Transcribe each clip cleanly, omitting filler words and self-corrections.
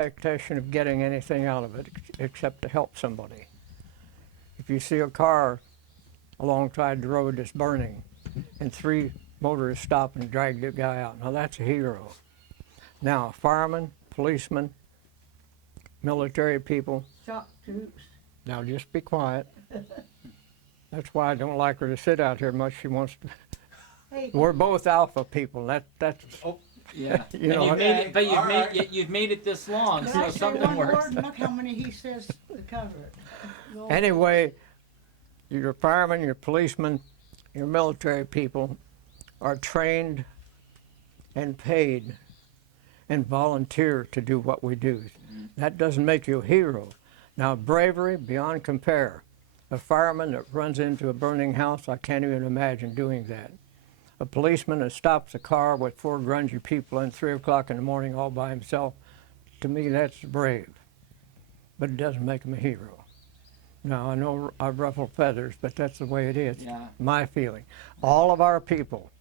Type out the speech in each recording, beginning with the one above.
expectation of getting anything out of it except to help somebody. If you see a car alongside the road that's burning and 3 motorists stop and drag the guy out, now that's a hero. Now, firemen, policemen, military people. Shock troops. Now just be quiet. That's why I don't like her to sit out here much. She wants to. Hey. We're both alpha people. That's. Oh, yeah. You know, You've made it this long, Can so I say something one works. word and look how many he says to cover it? Go on. Anyway, your firemen, your policemen, your military people are trained and paid and volunteer to do what we do. That doesn't make you a hero. Now, bravery beyond compare. A fireman that runs into a burning house, I can't even imagine doing that. A policeman that stops a car with 4 grungy people in 3 o'clock in the morning all by himself, to me that's brave. But it doesn't make him a hero. Now, I know I ruffle feathers, but that's the way it is, Yeah. my feeling. All of our people,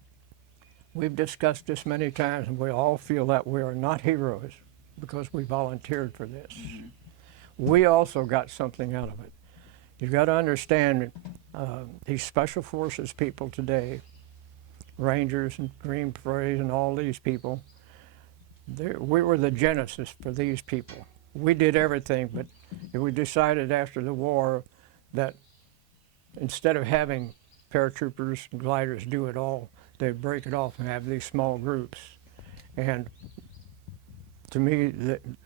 we've discussed this many times, and we all feel that we are not heroes because we volunteered for this. Mm-hmm. We also got something out of it. You've got to understand these special forces people today, Rangers and Green Berets and all these people, we were the genesis for these people. We did everything, but we decided after the war that instead of having paratroopers and gliders do it all, they'd break it off and have these small groups. And to me,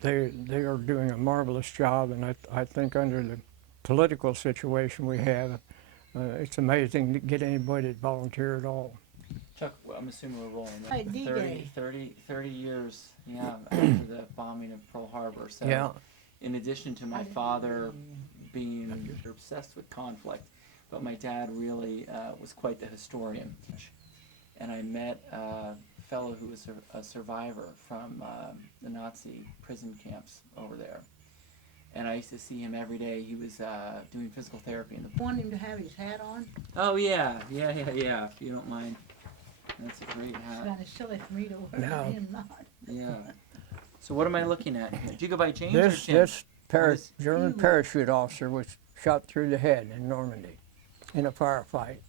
they are doing a marvelous job, and I think under the political situation we have, it's amazing to get anybody to volunteer at all. Chuck, well, I'm assuming we're rolling. Hey, D-Day. 30 years, yeah, after the bombing of Pearl Harbor. So, Yeah. in addition to my father being obsessed with conflict, but my dad really was quite the historian. And I met a fellow who was a survivor from the Nazi prison camps over there. And I used to see him every day. He was doing physical therapy in the. Want him to have his hat on? Oh yeah, if you don't mind. That's a great It's hat. kind of silly for me to wear No. him not. Yeah. So what am I looking at here? Did you go by James This, or Jim? this What is- German parachute officer was shot through the head in Normandy in a firefight.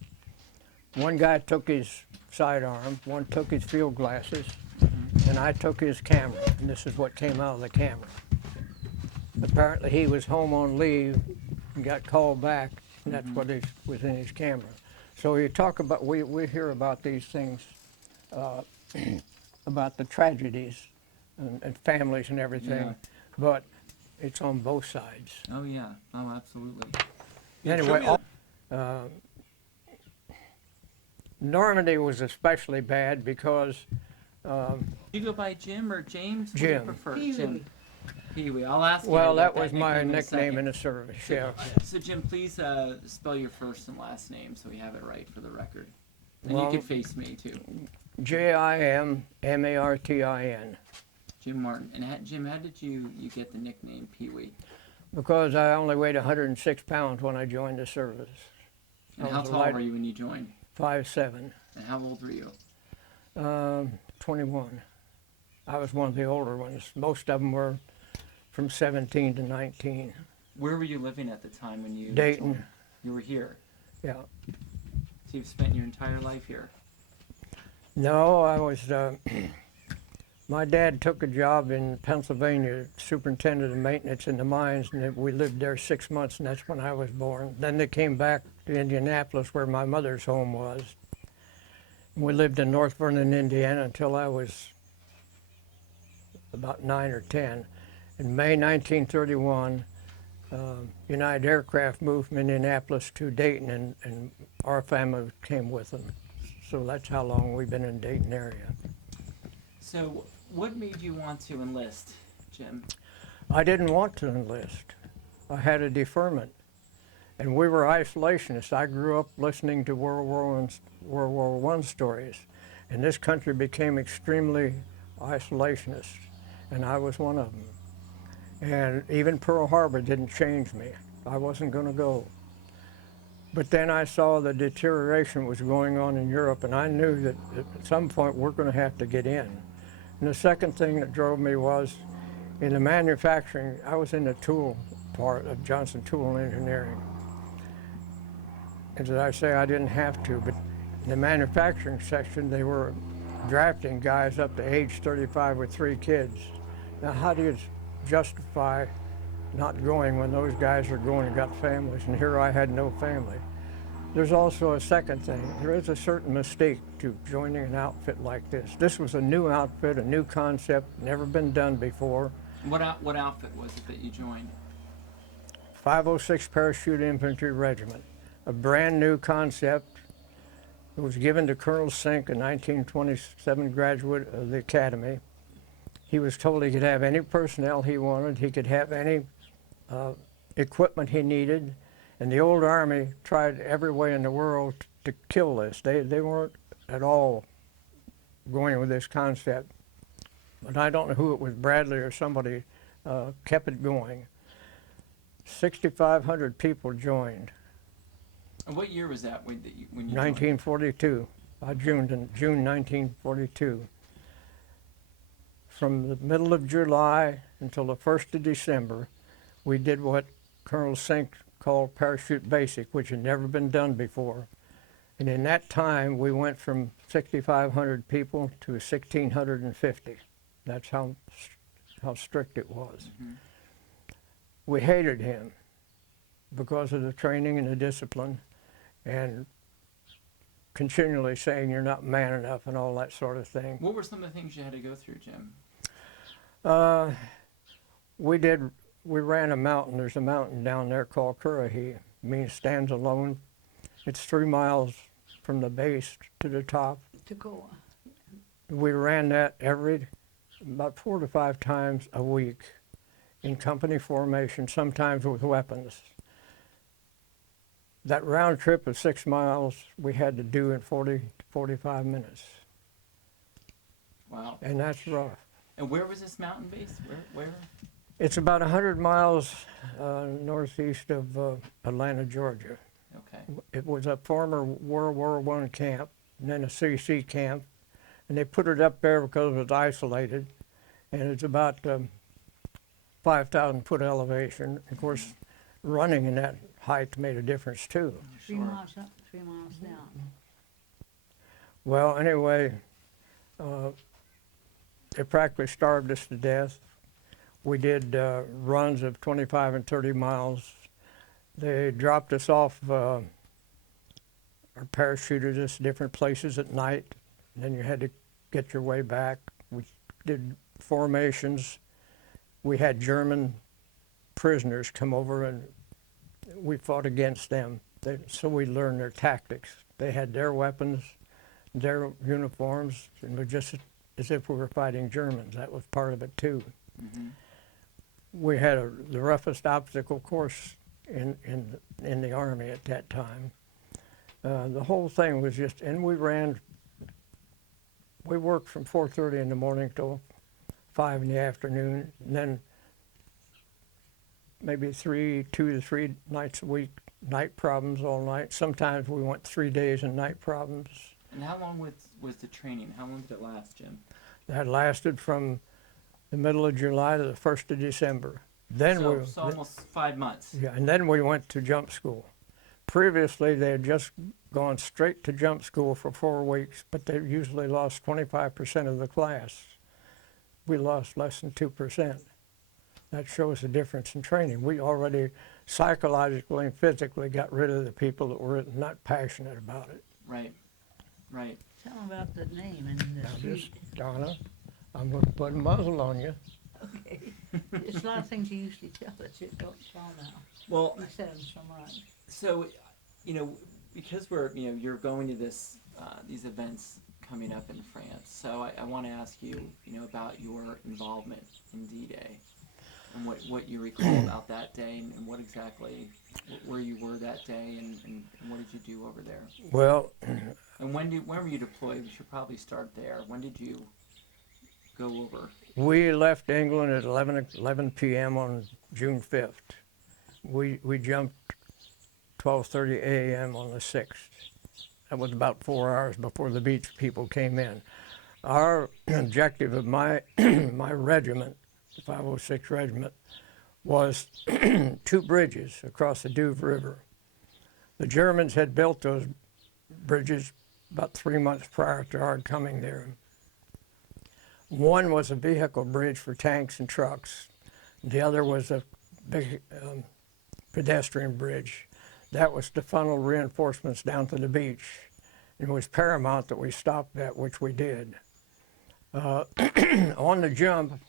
One guy took his sidearm, one took his field glasses, and I took his camera, and this is what came out of the camera. Apparently he was home on leave and got called back, and that's what was in his camera. So you talk about, we hear about these things, about the tragedies and families and everything, Yeah. but it's on both sides. Oh yeah. Oh, absolutely. Anyway, Normandy was especially bad because Do you go by Jim or James? What Jim. do you prefer? Pee-wee. Jim. Pee-wee. I'll ask you. well, about that was my nickname nickname in a the service. Yeah. So Jim, please spell your first and last name so we have it right for the record. And Well- you can face me too. Jim Martin. Jim Martin. And Jim, how did you get the nickname Pee-wee? Because I only weighed 106 pounds when I joined the service. And I how was a tall light- were you when you joined? 5'7". And how old were you? 21. I was one of the older ones. Most of them were from 17 to 19. Where were you living at the time when you Dayton. joined? You were here. Yeah. So you've spent your entire life here. No, I was, my dad took a job in Pennsylvania, superintendent of maintenance in the mines, and we lived there 6 months, and that's when I was born. Then they came back to Indianapolis, where my mother's home was. We lived in North Vernon, Indiana, until I was about 9 or 10. In May 1931, United Aircraft moved from Indianapolis to Dayton, and our family came with them. So that's how long we've been in Dayton area. So what made you want to enlist, Jim? I didn't want to enlist. I had a deferment. And we were isolationists. I grew up listening to World War I stories. And this country became extremely isolationist. And I was one of them. And even Pearl Harbor didn't change me. I wasn't going to go. But then I saw the deterioration was going on in Europe, and I knew that at some point we're going to have to get in. And the second thing that drove me was In the manufacturing, I was in the tool part of Johnson Tool Engineering. As I say, I didn't have to, but in the manufacturing section, they were drafting guys up to age 35 with 3 kids. Now, how do you justify not going when those guys are going and got families, and here I had no family? There's also a second thing. There is a certain mystique to joining an outfit like this. This was a new outfit, a new concept, never been done before. What outfit was it that you joined? 506 Parachute Infantry Regiment, a brand new concept. It was given to Colonel Sink, a 1927 graduate of the Academy. He was told he could have any personnel he wanted, he could have any equipment he needed, and the old Army tried every way in the world to kill this. They weren't at all going with this concept. But I don't know who it was, Bradley or somebody, kept it going. 6,500 people joined. And what year was that when you joined? 1942, June 1942. From the middle of July until the 1st of December, we did what Colonel Sink called Parachute Basic, which had never been done before. And in that time, we went from 6,500 people to 1,650. That's how strict it was. Mm-hmm. We hated him because of the training and the discipline, and continually saying you're not man enough and all that sort of thing. What were some of the things you had to go through, Jim? We ran a mountain. There's a mountain down there called Currahee. It means stands alone. It's 3 miles from the base to the top. Toccoa. We ran that about 4 to 5 times a week in company formation, sometimes with weapons. That round trip of 6 miles we had to do in 40 to 45 minutes. Wow. And that's rough. And where was this mountain base? Where? It's about 100 miles northeast of Atlanta, Georgia. Okay. It was a former World War I camp, and then a CC camp, and they put it up there because it was isolated, and it's about 5,000 foot elevation. Of course, running in that height made a difference too. 3 miles up, 3 miles down. Well, anyway, they practically starved us to death. We did runs of 25 and 30 miles. They dropped us off, or parachuted us different places at night, and then you had to get your way back. We did formations. We had German prisoners come over, and we fought against them. So we learned their tactics. They had their weapons, their uniforms, and we just as if we were fighting Germans. That was part of it too. Mm-hmm. We had the roughest obstacle course in the Army at that time. The whole thing was just, and we worked from 4:30 in the morning till 5 in the afternoon, and then maybe 2 to 3 nights a week, night problems all night. Sometimes we went 3 days in night problems. And how long was the training? How long did it last, Jim? That lasted from the middle of July to the 1st of December. Then So almost 5 months. Yeah, and then we went to jump school. Previously, they had just gone straight to jump school for 4 weeks, but they usually lost 25% of the class. We lost less than 2%. That shows the difference in training. We already psychologically and physically got rid of the people that were not passionate about it. Right. Right. Tell them about the name and the Now this, street. Donna, I'm going to put a muzzle on you. Okay. There's a lot of things you usually tell that you don't tell now. Well, You said them so much. so, because you're going to these events coming up in France. So I want to ask you, about your involvement in D-Day and what you recall about that day and what exactly, where you were that day and what did you do over there? Well, And when were you deployed? We should probably start there. When did you go over? we left England at 11 p.m. on June 5th. We jumped 12:30 a.m. on the 6th. That was about 4 hours before the beach people came in. Our objective of my my regiment the 506 Regiment, was 2 bridges across the Douve River. The Germans had built those bridges about 3 months prior to our coming there. One was a vehicle bridge for tanks and trucks. The other was a big pedestrian bridge. That was to funnel reinforcements down to the beach. It was paramount that we stopped that, which we did. On the jump,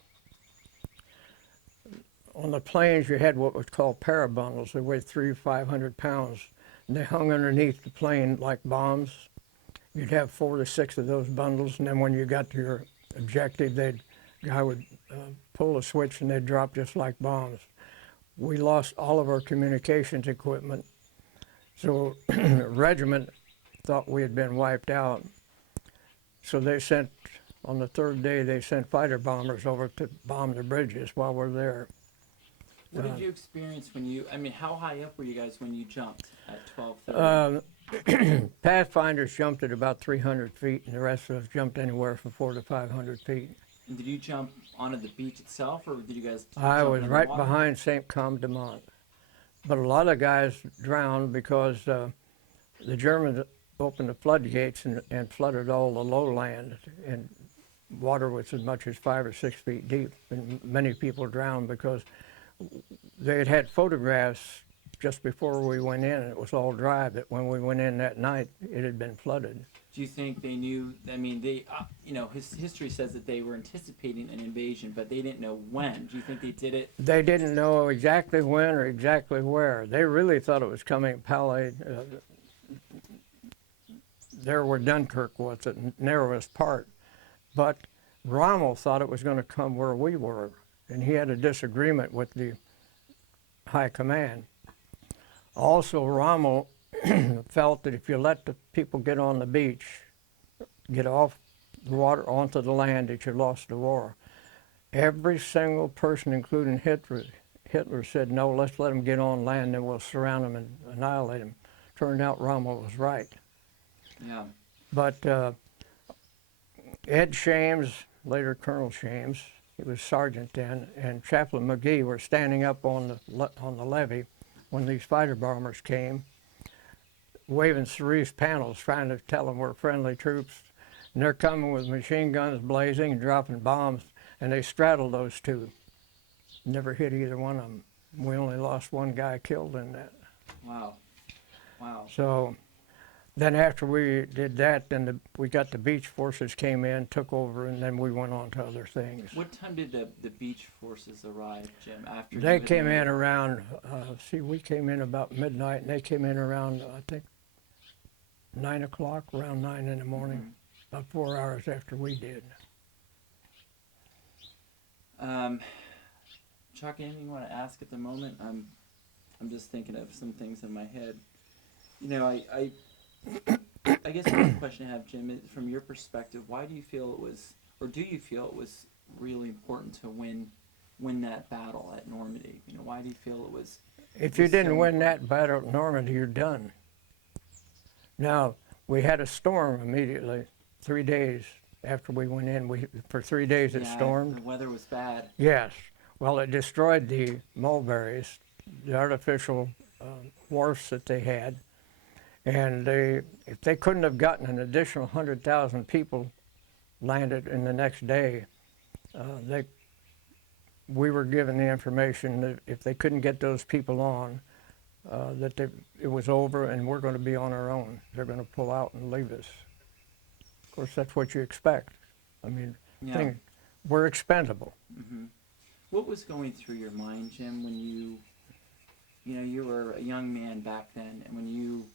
on the planes, you had what was called parabundles. They weighed 300 to 500 pounds. And they hung underneath the plane like bombs. You'd have 4 to 6 of those bundles, and then when you got to your objective, the guy would pull a switch and they'd drop just like bombs. We lost all of our communications equipment, so the regiment thought we had been wiped out. So they sent, on the 3rd day, they sent fighter bombers over to bomb the bridges while we're there. What did you experience when you, I mean, how high up were you guys when you jumped at 12:30? Pathfinders jumped at about 300 feet, and the rest of us jumped anywhere from 400 to 500 feet. And did you jump onto the beach itself, or did you guys I jump was in the right water? behind St. Comme de Mont. But a lot of guys drowned because the Germans opened the floodgates and flooded all the lowland, and water was as much as 5 or 6 feet deep. And many people drowned because they had had photographs just before we went in, and it was all dry, but when we went in that night, it had been flooded. Do you think they knew, I mean, they, you know, history says that they were anticipating an invasion, but they didn't know when. Do you think they did it? They didn't know exactly when or exactly where. They really thought it was coming Palais, there where Dunkirk was, the narrowest part. But Rommel thought it was going to come where we were, and he had a disagreement with the high command. Also, Rommel felt that if you let the people get on the beach, get off the water onto the land, that you lost the war. Every single person, including Hitler said, no, let's let them get on land, then we'll surround them and annihilate them. Turned out Rommel was right. Yeah. But Ed Shames, later Colonel Shames, he was sergeant then, and Chaplain McGee were standing up on the levee when these fighter bombers came, waving cerise panels, trying to tell them we're friendly troops. And they're coming with machine guns blazing and dropping bombs, and they straddled those two. Never hit either one of them. We only lost one guy killed in that. Wow. Wow. So then after we did that, then we got the beach forces came in, took over, and then we went on to other things. What time did the beach forces arrive, Jim? After They you had came in landed? around, we came in about midnight, and they came in around, I think, 9 o'clock, around 9 in the morning, about 4 hours after we did. Chuck, anything you want to ask at the moment? I'm just thinking of some things in my head. You know, I guess one question I have, Jim, is from your perspective, why do you feel it was, or do you feel it was really important to win that battle at Normandy? You know, why do you feel it was? If you didn't win that battle at Normandy, you're done. Now, we had a storm immediately, 3 days after we went in. For 3 days it stormed. The weather was bad. Yes. Well, it destroyed the mulberries, the artificial wharfs that they had. And if they couldn't have gotten an additional 100,000 people landed in the next day, we were given the information that if they couldn't get those people on, that it was over and we're going to be on our own. They're going to pull out and leave us. Of course, that's what you expect. I mean, Yeah. we're expendable. Mm-hmm. What was going through your mind, Jim, when you were a young man back then, and when you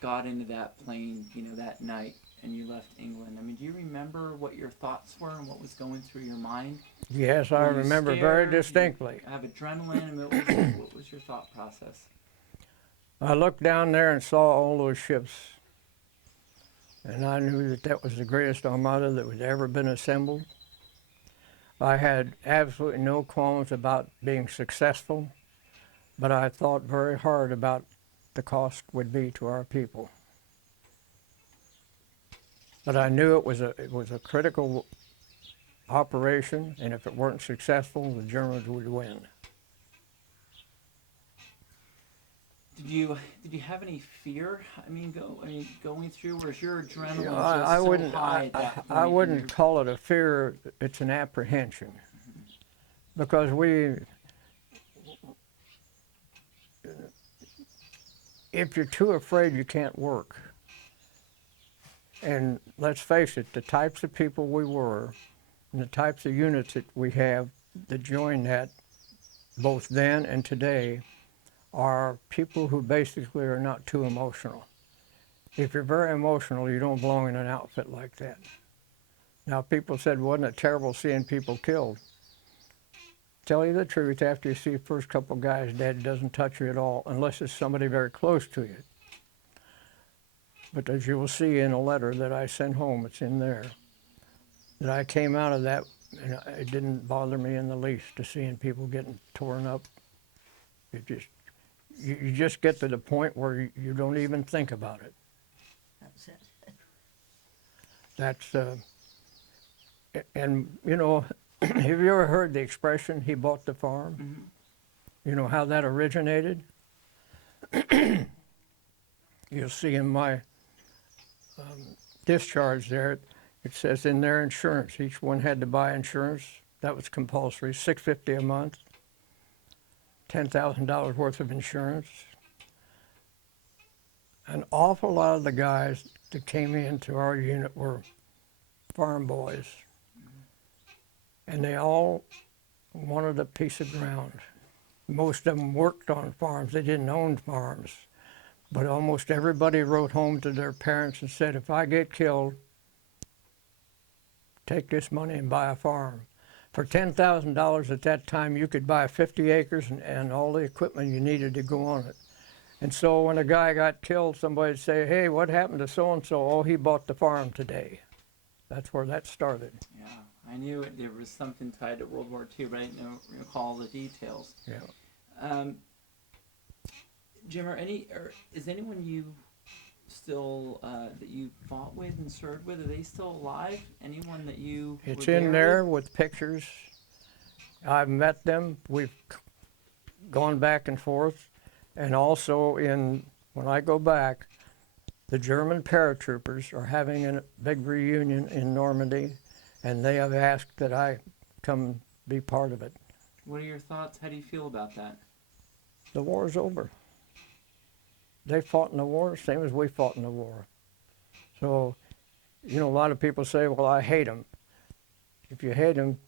got into that plane, that night, and you left England? I mean, do you remember what your thoughts were and what was going through your mind? Yes, I Were you remember very scared? distinctly. Did you have adrenaline? I mean, what was your thought process? I looked down there and saw all those ships, and I knew that that was the greatest armada that had ever been assembled. I had absolutely no qualms about being successful, but I thought very hard about the cost would be to our people. But I knew it was a critical operation, and if it weren't successful, the Germans would win. Did you have any fear? I mean, going through, or is your adrenaline just I so wouldn't. high at that point? I wouldn't call it a fear. It's an apprehension, because if you're too afraid, you can't work. And let's face it, the types of people we were, and the types of units that we have that join that, both then and today, are people who basically are not too emotional. If you're very emotional, you don't belong in an outfit like that. Now, people said, wasn't it terrible seeing people killed? Tell you the truth, after you see the first couple guys dead, it doesn't touch you at all, unless it's somebody very close to you. But as you will see in a letter that I sent home, it's in there, that I came out of that, and it didn't bother me in the least to seeing people getting torn up. You just get to the point where you don't even think about it. That's it. That's, and you know, have you ever heard the expression, he bought the farm? Mm-hmm. You know how that originated? You'll see in my discharge there, it says in their insurance, each one had to buy insurance. That was compulsory, $650 a month, $10,000 worth of insurance. An awful lot of the guys that came into our unit were farm boys, and they all wanted a piece of ground. Most of them worked on farms. They didn't own farms, but almost everybody wrote home to their parents and said, if I get killed, take this money and buy a farm. For $10,000 at that time, you could buy 50 acres and all the equipment you needed to go on it. And so when a guy got killed, somebody'd say, hey, what happened to so-and-so? Oh, he bought the farm today. That's where that started. Yeah, I knew there was something tied to World War II, but I didn't recall the details. Yeah. Jim, is anyone you still that you fought with and served with? Are they still alive? Anyone that you? It's were in there with? with pictures. I've met them. We've gone back and forth. And also when I go back, the German paratroopers are having a big reunion in Normandy, and they have asked that I come be part of it. What are your thoughts? How do you feel about that? The war's over. They fought in the war, same as we fought in the war. So, you know, a lot of people say, well, I hate them. If you hate them,